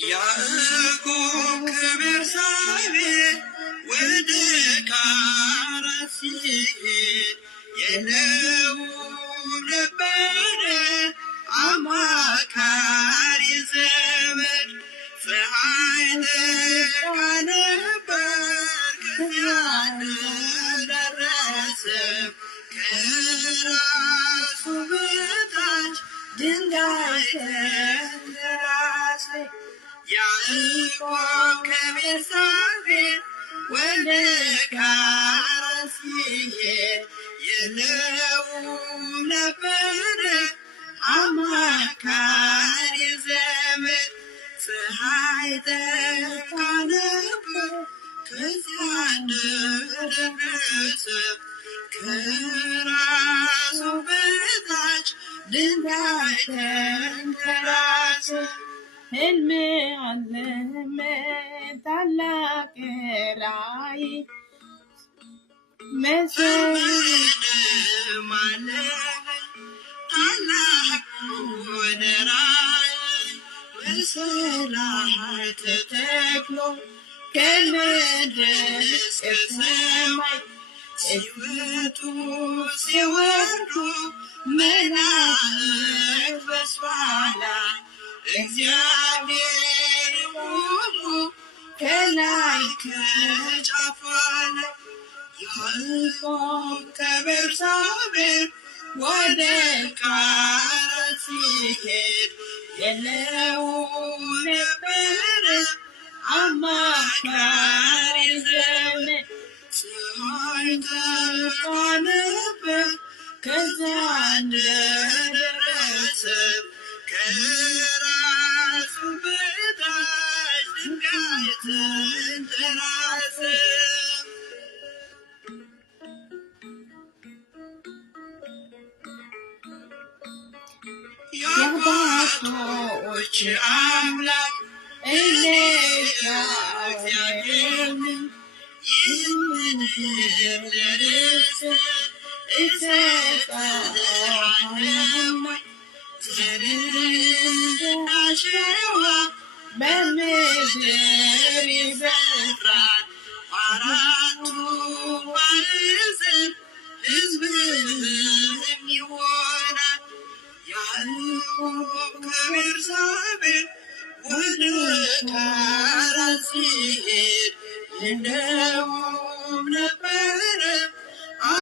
ያዕቆብ ከቤርሳቤህ ወደ ካራን ሲሄድ የለውም ነበረ አማካሪ ዘመድ። ፀሐይ ጠልቃ ነበር ከዚያ እንደደረሰ ከራሱ በታች ድንጋይ ተንተራሰ። ያዕቆብ ከቤርሳቤህ ወደ ካራን ሲሄድ የለውም ነበረ አማካሪ ዘመድ። ፀሐይ ጠልቃ ነበር ከዚያ እንደደረሰ ከራሱ በታች ድንጋይ ተንተራሰ። ሕልም አለመ ታላቅ ራእይ ሕልም አለመ ታላቅ ራእይ በሰማይ ተተክሎ ከምድር እስከ ሰማይ ሲወጡ ሲወርዱ መላእክት በስፋላ እግዚአብሔር ቆሞ ከላይ ከጫፏ ላይ። ያዕቆብ ከቤርሳቤህ ወደ ካራን ሲሄድ የለውም ነበረ አማካሪ ዘመድ። ፀሐይ ጠልቃ ነበር ከዚያ እንደደረሰ ከራሱ በታች ድንጋይ ተንተራሰ። የአባቶች አምላክ እኔ እግዚአብሔር ነኝ፣ ይህንን ለርስት እሰጥሃለሁ። ዘርህ እንደ አሸዋ በምድር ይበቅላል፣ በአራቱ ማዕዘን ሕዝብህም ይሆናል። ያዕቆብ ከቤርሳቤህ ወደ ካራን ሲሄድ የለውም